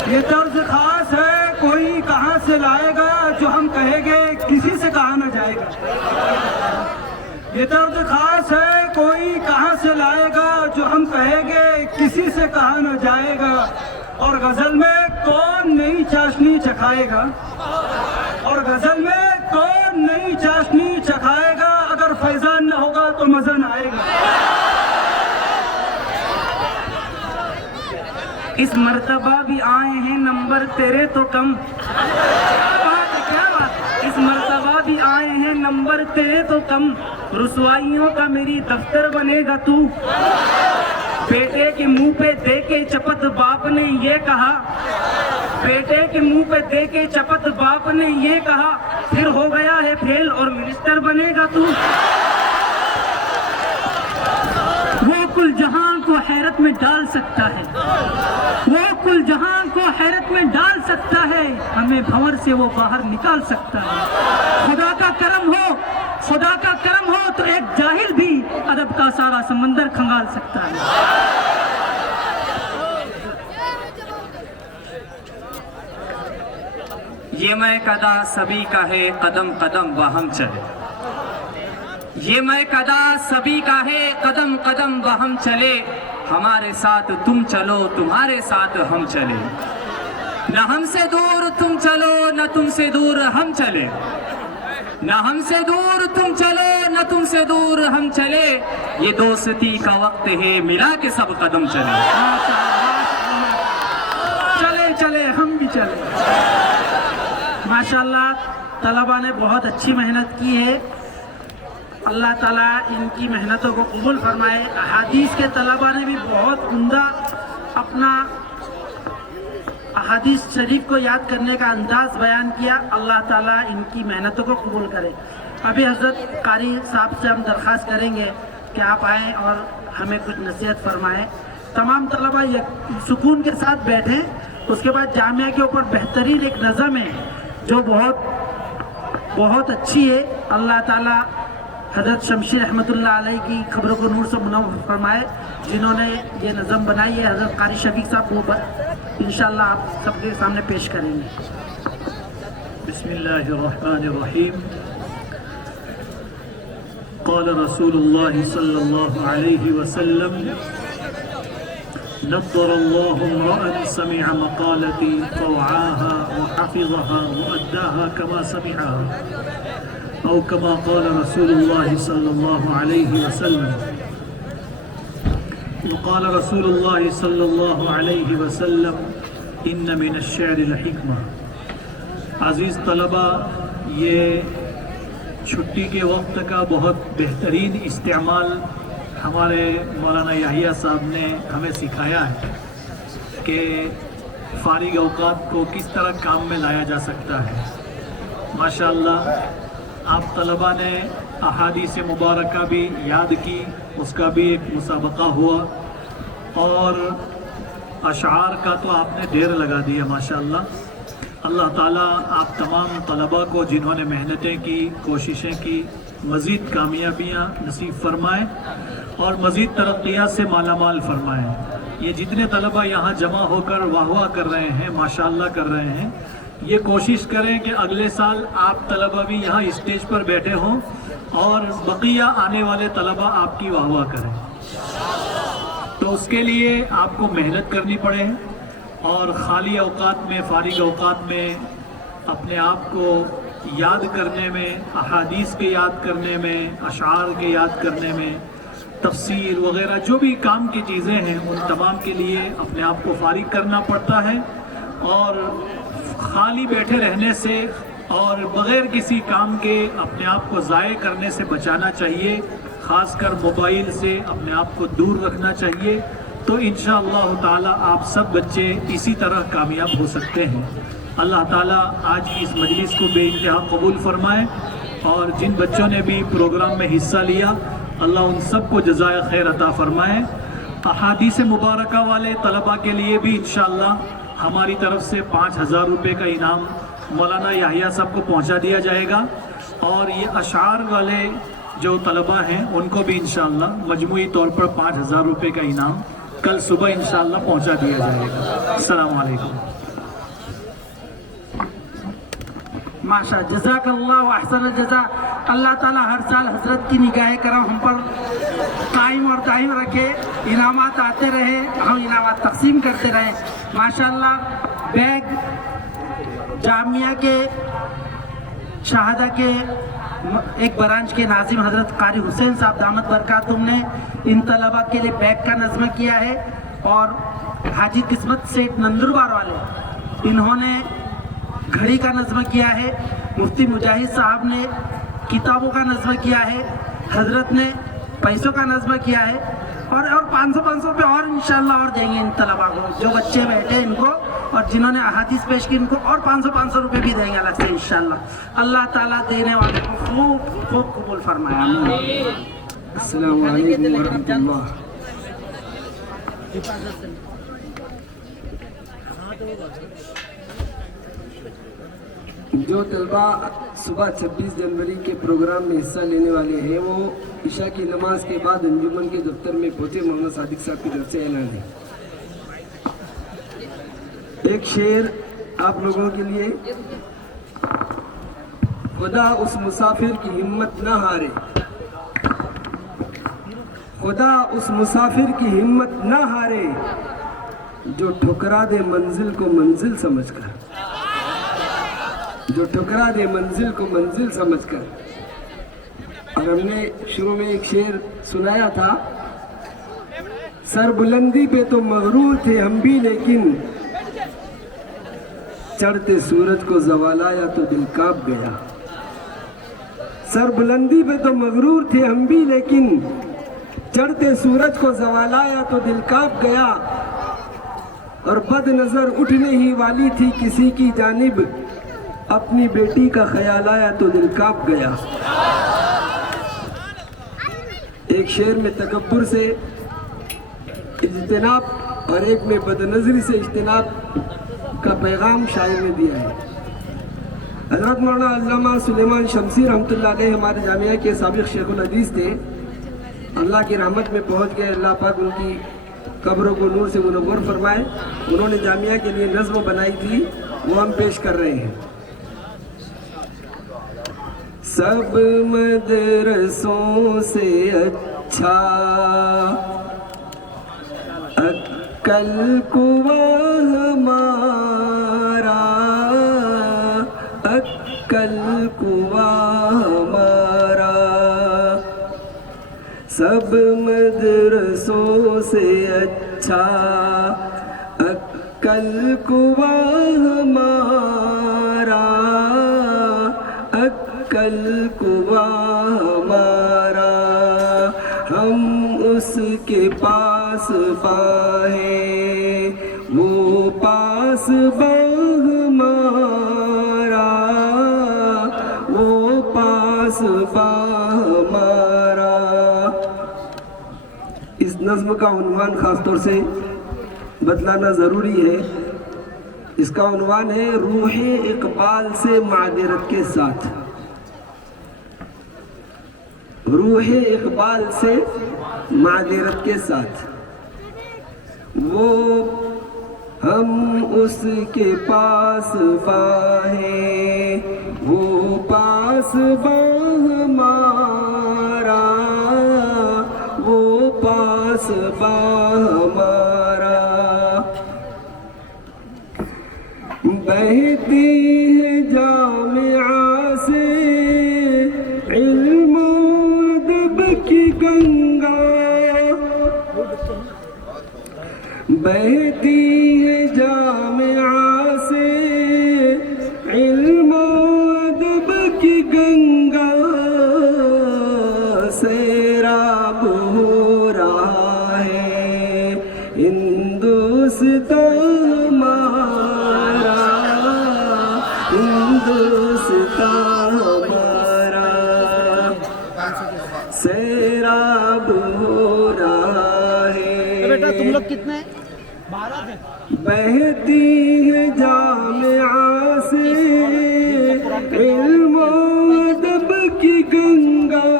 یہ طرز خاص ہے کوئی کہاں سے لائے گا، جو ہم کہیں گے کسی سے کہا نہ جائے گا۔ یہ طرز خاص ہے کوئی کہاں سے لائے گا، جو ہم کہیں گے کسی سے کہا نہ جائے گا۔ اور غزل میں کون نئی چاشنی چکھائے گا، اور غزل میں کون نئی چاشنی چکھائے گا، اگر فیضان نہ ہوگا تو مزہ نہ آئے گا۔ اس مرتبہ بھی آئے ہیں نمبر تیرے تو کم، کیا بات، اس مرتبہ بھی آئے ہیں نمبر تیرے تو کم، رسوائیوں کا میری دفتر بنے گا تو۔ بیٹے کے منہ پہ دے کے چپت باپ نے یہ کہا، بیٹے کے منہ پہ دے کے چپت باپ نے یہ کہا، پھر ہو گیا ہے فیل اور منسٹر بنے گا تو۔ وہ کل جہان کو حیرت میں ڈال سکتا ہے، وہ کل جہان کو حیرت میں ڈال سکتا ہے، ہمیں بھنور سے وہ باہر نکال سکتا ہے۔ خدا کا کرم ہو، خدا کا کرم ہو تو ایک جاہل بھی ادب کا سارا سمندر کھنگال سکتا ہے۔ یہ میں قدا سبھی کا ہے، قدم قدم وہم چلے، یہ میں قدا سبھی کا ہے، قدم قدم وہم چلے، ہمارے ساتھ تم چلو تمہارے ساتھ ہم چلے، نہ ہم سے دور تم چلو نہ تم سے دور ہم چلے، نہ ہم سے دور تم چلو نہ تم سے دور ہم چلے، یہ دوستی کا وقت ہے ملا کے سب قدم چلے۔ چلے چلے ہم بھی چلے۔ ماشاءاللہ طلبہ نے بہت اچھی محنت کی ہے، اللہ تعالیٰ ان کی محنتوں کو قبول فرمائے۔ احادیث کے طلبہ نے بھی بہت عمدہ اپنا احادیث شریف کو یاد کرنے کا انداز بیان کیا، اللہ تعالیٰ ان کی محنتوں کو قبول کرے۔ ابھی حضرت قاری صاحب سے ہم درخواست کریں گے کہ آپ آئیں اور ہمیں کچھ نصیحت فرمائیں۔ تمام طلبہ سکون کے ساتھ بیٹھیں۔ اس کے بعد جامعہ کے اوپر بہترین ایک نظم ہے جو بہت اچھی ہے، اللہ تعالیٰ حضرت شمشیر رحمۃ اللہ علیہ کی خبروں کو نور سے منور فرمائے، جنہوں نے یہ نظم بنائی ہے۔ حضرت قاری شفیق صاحب کو انشاءاللہ آپ سب کے سامنے پیش کریں گے۔ بسم اللہ الرحمن الرحیم۔ قال رسول اللہ صلی اللہ علیہ وسلم: نضر الله امرأ سمع مقالتي فوعاها وحفظها وأداها كما سمعها، أو كما قال رسول الله صلى الله عليه وسلم۔ وقال رسول الله صلى الله عليه وسلم: إن من الشعر لحکمة۔ عزیز طلبہ، یہ چھٹی کے وقت کا بہت بہترین استعمال ہمارے مولانا یحییٰ صاحب نے ہمیں سکھایا ہے کہ فارغ اوقات کو کس طرح کام میں لایا جا سکتا ہے۔ ماشاءاللہ آپ طلبہ نے احادیث مبارکہ بھی یاد کی، اس کا بھی ایک مسابقہ ہوا، اور اشعار کا تو آپ نے ڈھیر لگا دیا ماشاءاللہ۔ اللہ تعالیٰ آپ تمام طلبہ کو جنہوں نے محنتیں کی، کوششیں کی، مزید کامیابیاں نصیب فرمائیں اور مزید ترقیات سے مالا مال فرمائیں۔ یہ جتنے طلبہ یہاں جمع ہو کر واہ واہ کر رہے ہیں، ماشاءاللہ کر رہے ہیں، یہ کوشش کریں کہ اگلے سال آپ طلبہ بھی یہاں اسٹیج پر بیٹھے ہوں اور بقیہ آنے والے طلبہ آپ کی واہ واہ کریں۔ تو اس کے لیے آپ کو محنت کرنی پڑے، اور خالی اوقات میں، فارغ اوقات میں اپنے آپ کو یاد کرنے میں، احادیث کے یاد کرنے میں، اشعار کے یاد کرنے میں، تفسیر وغیرہ جو بھی کام کی چیزیں ہیں ان تمام کے لیے اپنے آپ کو فارغ کرنا پڑتا ہے، اور خالی بیٹھے رہنے سے اور بغیر کسی کام کے اپنے آپ کو ضائع کرنے سے بچانا چاہیے، خاص کر موبائل سے اپنے آپ کو دور رکھنا چاہیے، تو انشاءاللہ تعالی آپ سب بچے اسی طرح کامیاب ہو سکتے ہیں۔ اللہ تعالیٰ آج کی اس مجلس کو بے انتہا قبول فرمائے، اور جن بچوں نے بھی پروگرام میں حصہ لیا اللہ ان سب کو جزائے خیر عطا فرمائے۔ احادیث مبارکہ والے طلباء کے لیے بھی انشاءاللہ ہماری طرف سے 5000 روپے کا انعام مولانا یحییٰ صاحب کو پہنچا دیا جائے گا، اور یہ اشعار والے جو طلباء ہیں ان کو بھی انشاءاللہ مجموعی طور پر 5000 روپے کا انعام کل صبح انشاءاللہ پہنچا دیا جائے گا۔ السلام علیکم۔ ماشاء جزاک اللہ احسن الجزا۔ اللہ تعالیٰ ہر سال حضرت کی نگاہ کرم ہم پر قائم اور دائم رکھے، انعامات آتے رہے، ہم انعامات تقسیم کرتے رہے۔ ماشاءاللہ بیگ جامعہ کے شہادہ کے ایک برانچ کے ناظم حضرت قاری حسین صاحب دامت برکاتہم نے ان طلباء کے لیے بیگ کا نظم کیا ہے، اور حاجی قسمت سیٹھ نندربار والے انہوں نے گھڑی کا نظم کیا ہے، مفتی مجاہد صاحب نے کتابوں کا نظم کیا ہے، حضرت نے پیسوں کا نظم کیا ہے، اور 500 پہ اور انشاءاللہ اور دیں گے ان طلباء کو، جو بچے بیٹھے ان کو اور جنہوں نے احادیث پیش کی ان کو اور 500 روپے بھی دیں گے الگ سے انشاءاللہ۔ اللہ تعالیٰ دینے والے کو خوب خوب قبول فرمایا۔ السلام علیکم ورحمۃ اللہ۔ جو طلباء صبح 26 جنوری کے پروگرام میں حصہ لینے والے ہیں وہ عشاء کی نماز کے بعد انجمن کے دفتر میں پہنچے۔ محمد صادق صاحب کی طرف سے اعلان ہے۔ ایک شعر آپ لوگوں کے لیے۔ خدا اس مسافر کی ہمت نہ ہارے، خدا اس مسافر کی ہمت نہ ہارے، جو ٹھکرا دے منزل کو منزل سمجھ کر، جو ٹھکرا دے منزل کو منزل سمجھ کر۔ اور ہم نے شروع میں ایک شعر سنایا تھا، سر بلندی پہ تو مغرور تھے ہم بھی، لیکن چڑھتے سورج کو زوال آیا تو دل کانپ گیا۔ سر بلندی پہ تو مغرور تھے ہم بھی، لیکن چڑھتے سورج کو زوال آیا تو دل کانپ گیا، اور بد نظر اٹھنے ہی والی تھی کسی کی جانب، اپنی بیٹی کا خیال آیا تو دل کانپ گیا۔ ایک شعر میں تکبر سے اجتناب اور ایک میں بد نظری سے اجتناب کا پیغام شاعر نے دیا ہے۔ حضرت مولانا علامہ سلیمان شمسی رحمۃ اللہ علیہ ہمارے جامعہ کے سابق شیخ الحدیث تھے، اللہ کی رحمت میں پہنچ گئے، اللہ پاک ان کی قبروں کو نور سے منور فرمائے۔ انہوں نے جامعہ کے لیے نظم بنائی تھی، وہ ہم پیش کر رہے ہیں۔ سب مدرسوں سے اچھا عقل کنواں ہمارا، عقل کنواں ہمارا، سب مدرسوں سے اچھا عقل کنواں ہمارا، عقل کنواں ہمارا، ہم اس کے پاس ہیں، وہ پاس ہمارا، وہ پاس ہمارا۔ اس نظم کا عنوان خاص طور سے بتلانا ضروری ہے۔ اس کا عنوان ہے روح اقبال سے معذرت کے ساتھ، روح اقبال سے معذرت کے ساتھ۔ وہ ہم اس کے پاس ہیں، وہ پاس ہمارا، وہ پاس ہمارا۔ بہتی ہے جامعہ سے علم و ادب کی گنگا، بہتی ہے جامعہ سے علم و ادب کی گنگا، سیراب ہو رہا ہے ہندوستان ہمارا، ہندوستان ہمارا سیراب ہو رہا ہے۔ بیٹا تم لوگ کتنے؟ بہتی ہے جامعہ سے علم و ادب کی گنگا،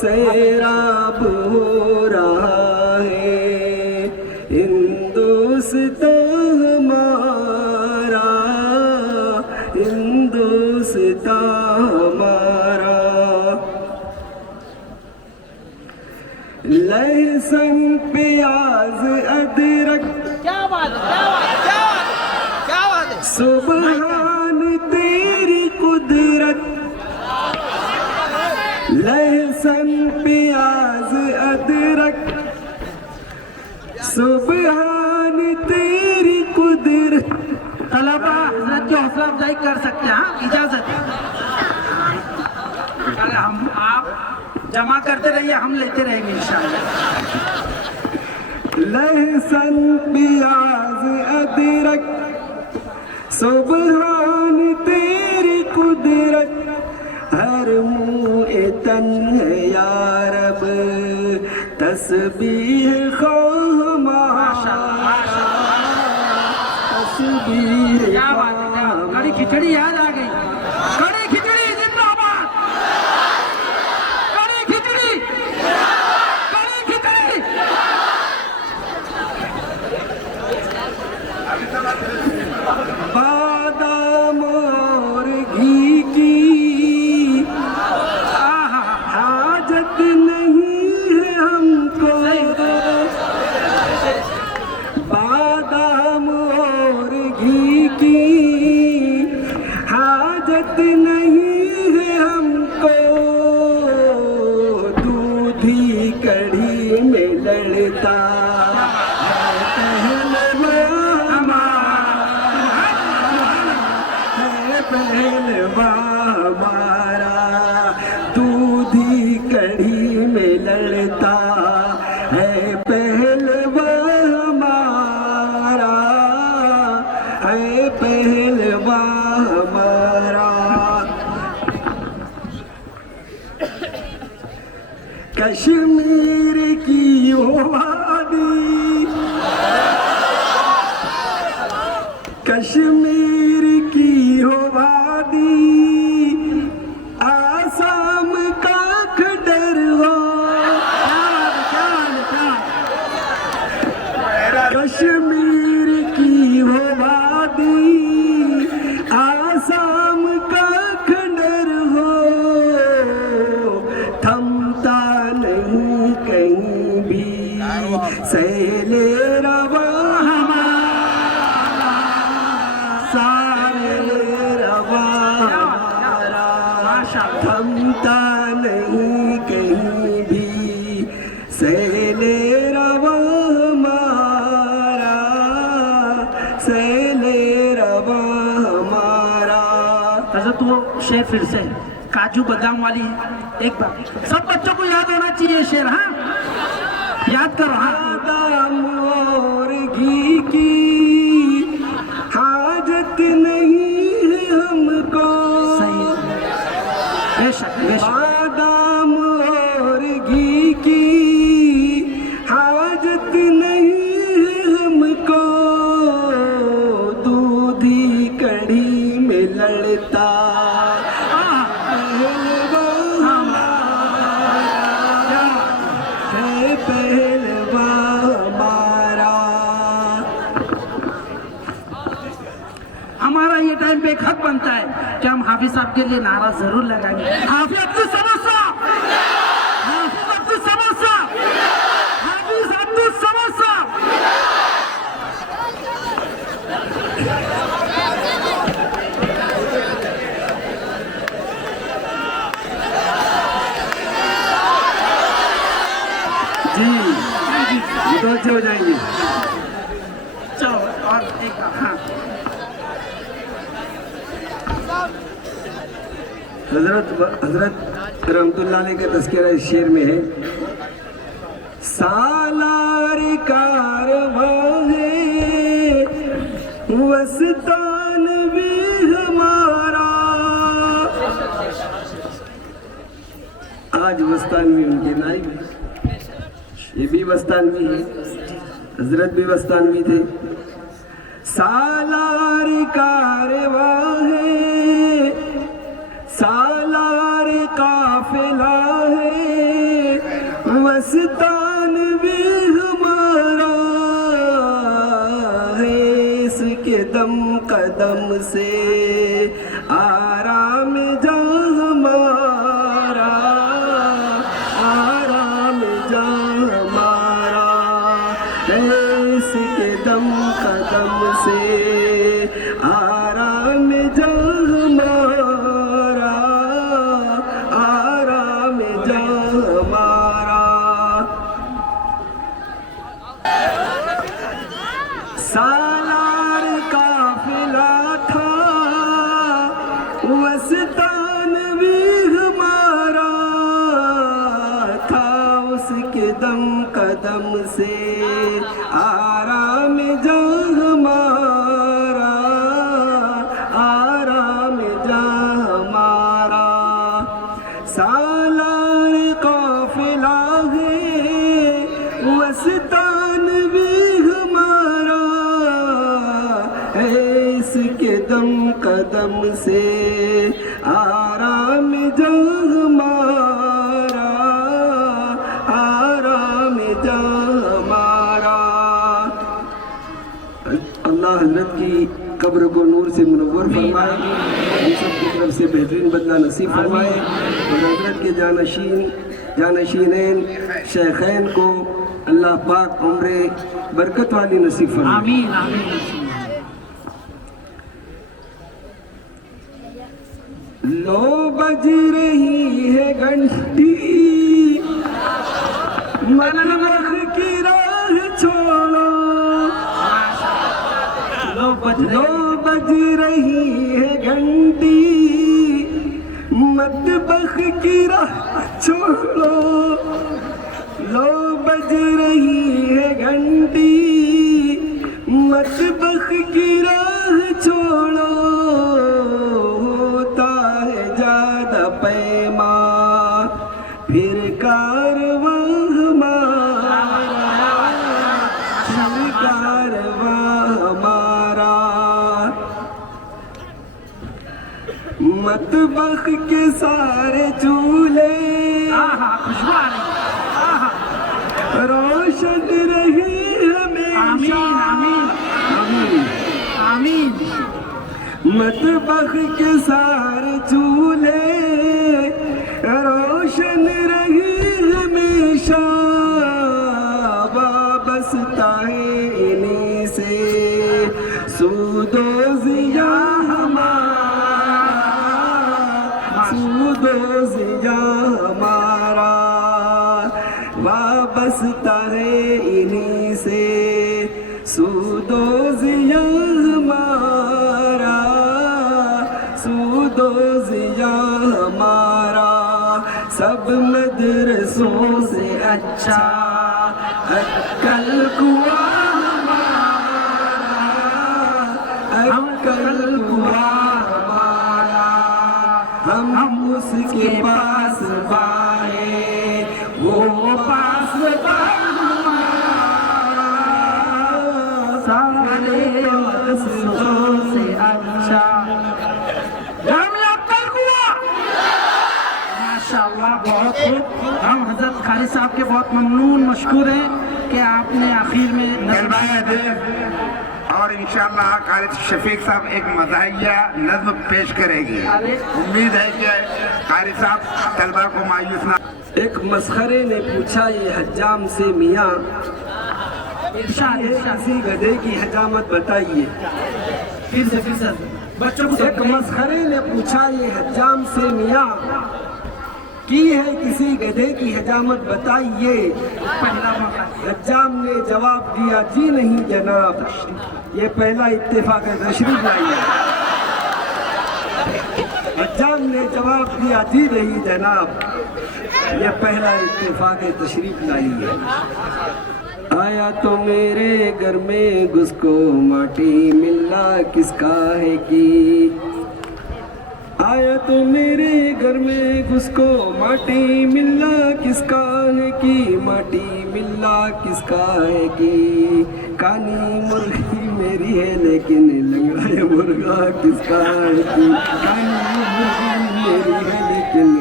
سیراب ہو رہا ہے ہندوستان ہمارا، ہندوستان ہمارا۔ لہسن پیاز ادرک سبحان تیری قدرت، لہسن پیاز ادرک سبحان تیری قدرت۔ طلبا حضرت کی حوصلہ افزائی کر سکتے ہیں، ہاں اجازت ہے۔ ارے ہم آپ جمع کرتے رہیے، ہم لیتے رہیں گے انشاءاللہ۔ لہسن پیاز ادرک سبحان تیری قدرت، ہر منہ تن ہے یا رب تسبیح خواہ ہمارا، تسبیح کیا بات ہے، کیا بات ہے۔ کڑی کھچڑی یاد آ گئی، کڑی کھچڑی زندہ باد، کڑی کھچڑی، کڑی کھچڑی۔ بادام اور گھی کی حاجت نہیں ہے ہم کو، بادام اور گھی کی حاجت نہیں ہے ہم کو، دودھ ہی کڑھی میں لڑتا پہلوان ہمارا، دودھ ہی کڑھی میں لڑتا ہے پہلوان ہمارا، ہے پہلوان ہمارا۔ کشمیر کی وہ وادی، کشمیر کی ہو وادی، آسام کا کھڈر ہو، کشمیر کی ہو وادی، آسام کا کھڈر ہو، تھمتا نہیں کہیں بھی سیل رواں ہمارا، سارے رواں ہمارا، تھمتا نہیں کہیں بھی سیل رواں ہمارا، سیل رواں ہمارا۔ حضرت وہ شعر پھر سے کاجو بادام والی ایک بار سب بچوں کو یاد ہونا چاہیے شعر، ہاں یاد کرو۔ ہاں بادام اور گھی کی حاجت نہیں ہے ہم کو، بے شک بے شک۔ بادام اور گھی کی حاجت نہیں ہے ہم کو، دودھ ہی کڑھی میں لڑتا پہلوان ہمارا، ہے پہلوان ہمارا۔ ہمارا یہ ٹائم پہ ایک حق بنتا ہے کہ ہم حافظ صاحب کے لیے نعرہ ضرور لگائیں گے۔ حافظ عبد الصمد صاحب، حافظ عبد الصمد صاحب، حافظ عبد الصمد صاحب۔ جی یہ تو اچھے ہو جائیں گے۔ چلو اور ایک ہاں حضرت رحمت اللہ علیہ کا تذکرہ اس شعر میں ہے، سالار کارواں وسطان بھی ہمارا. آج وسطانوی ان کے نائب ہیں. یہ بھی وسطانوی ہے, حضرت بھی وسطانوی تھے. سالار کارواں ہے, سالار قافلہ ہے, وسطان بھی ہمارا ہے. اس کے دم قدم سے آرام جاں ہمارا, آرام جاں ہمارا ہے. اس کے دم قدم سے آرام جاں ہمارا, آرام جاں ہمارا. سالار قافلہ تھا, وسطان بھی ہمارا تھا. اس کے دم قدم سے آرام جاں ہمارا, آرام جاں ہمارا. سالار قافلہ ہے, وسطان بھی ہمارا ہے. اس کے دم قدم سے آرام جاں ہمارا, آرام جاں ہمارا. اللہ حضرت کی قبر کو نور سے منور فرمائے, ہم سب کی طرف سے بہترین بدلہ نصیب فرمائے, اور حضرت کے جانشینین شیخین کو اللہ پاک عمر برکت والی نصیب فرمائے. آمین آمین. لو بج رہی ہے گھنٹی, مطلب کی راہ چھوڑو. لو بج رہی ہے گھنٹی, مطبخ کی راہ چھوڑو. لو بج رہی ہے گھنٹی, مطبخ کی راہ چھوڑو. پیما پھر کارواں ہمارا, پھر کارواں ہمارا. مطبخ کے سارے چولہے روشن رہی ہمیشہ. آمین. مطبخ کے سارے چولہے روشن رہی ہمیشہ. وابستہ ہے انہیں سے سود و ضیاء ہمارا, سود و ضیاء ہمارا. وابستہ ہے انہیں سے سود و ضیاء ہمارا, سود و ضیاء ہمارا. سب مدرسوں سے اچھا عقل کنواں ہمارا, عقل کنواں ہمارا. ہم اس کے پاس بائے, وہ پاس ہمارا. سارے مدرسوں سے اچھا ماشاءاللہ. بہت خوب. ہم حضرت قاری صاحب کے بہت ممنون مشکور ہیں کہ آپ نے آخر میں طلبہ ادیب, اور انشاءاللہ قاری شفیق صاحب ایک مزاحیہ نظم پیش کرے گی. امید ہے کہ قاری صاحب طلبہ کو مایوس نہ. ایک مسخرے نے پوچھا یہ حجام سے, میاں کسی گدھے کی حجامت بتائیے. پھر سے بچوں کو. ایک مسخرے نے پوچھا یہ حجام سے, میاں کی ہے کسی گدھے کی حجامت بتائیے. حجام نے جواب دیا جی نہیں جناب. یہ پہلا اتفاق تشریف لائیے. حجام نے جواب دیا جی نہیں جناب. یہ پہلا اتفاق تشریف لائی ہے. آیا تو میرے گھر میں گھس کو ماٹی ملنا کس کا ہے کی آیا تو میرے گھر میں گھس کو ماٹی ملنا کس کا ہے کی ماٹی ملنا کس کا ہے کی کانی مرغی میری ہے لیکن لنگڑا یہ مرغا کس کا ہے کی کانی مرغی میری ہے لیکن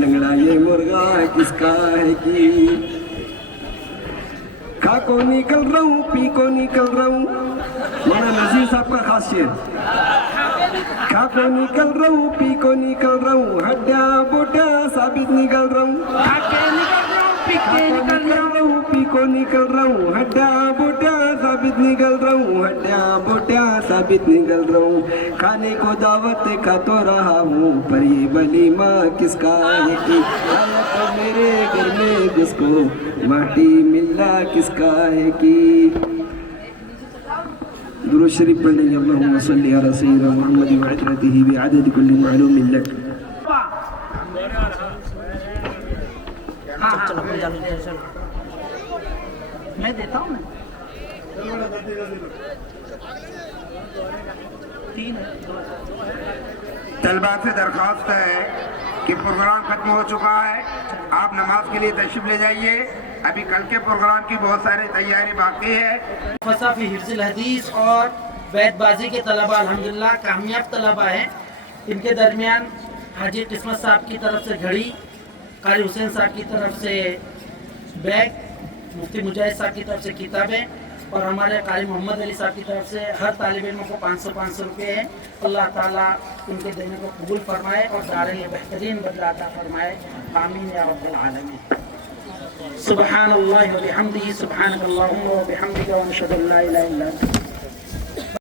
لنگڑا یہ مرغا کس کا ہے کی کھا کو نکل رہا ہوں پی کو نکل رہا ہوں مولانا نذیر صاحب کا خاص شعر کھا کو نکل رہا ہوں پی کو نکل رہا ہوں ہڈیا بوٹیا ثابت نکل رہا ہوں کھا کے نکل رہا ہوں پی کے نکل رہا ہوں پی کو نکل رہا ہوں ہڈیا بوٹیا ثابت نکل رہا ہوں ہڈیا بوٹیا ثابت نکل رہا ہوں کھانے کو دعوت کھاتا رہا ہوں پر یہ ولیمہ کس کا ہے کی آیا تو میرے گھر میں جس کو ماٹی ملنا کس کا ہے کی درود شریف پڑھ لیں گے اللہم صلی علی سیدنا محمد وعطرتہ بعدد کل معلوم لک میں دیتا ہوں طلباء سے درخواست ہے کہ پروگرام ختم ہو چکا ہے، آپ نماز کے لیے تشریف لے جائیے، ابھی کل کے پروگرام کی بہت ساری تیاری باقی ہے۔ فی حفظ الحدیث اور بیت بازی کے طلباء الحمدللہ کامیاب طلباء ہیں، ان کے درمیان حاجی قسمت صاحب کی طرف سے گھڑی، قاری حسین صاحب کی طرف سے بیگ، مفتی مجاہد صاحب کی طرف سے کتابیں اور ہمارے قاری محمد علی صاحب کی طرف سے ہر طالب علم کو 500 روپے ہیں۔ اللہ تعالیٰ ان کے دینے کو قبول فرمائے اور دارین بہترین بدلہ عطا فرمائے، آمین یا رب العالمین۔ سبحان اللہ و بحمدہ، سبحانک اللہم و بحمدک، و نشہد ان لا الہ الا انت۔